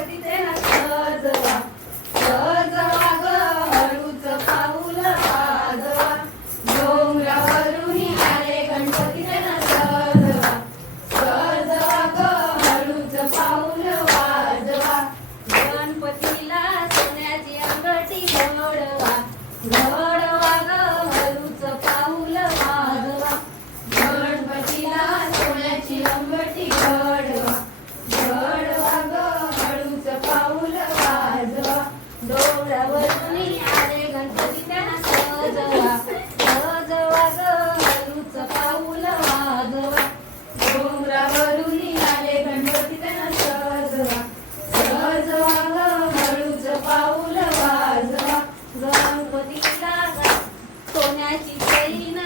deve ter डोंगरावर तुम्ही आले गणपती त्यांना सहजवा सहजवा गरूच पाऊल वाजवा डोंगरावरून आले गणपती त्यांना सहजवा सहजवा गरूच सोन्याची चैन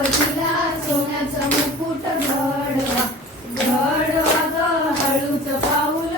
वजीला सोन्याचा मुकुट घडवा. घडवा ग हळूच पाऊल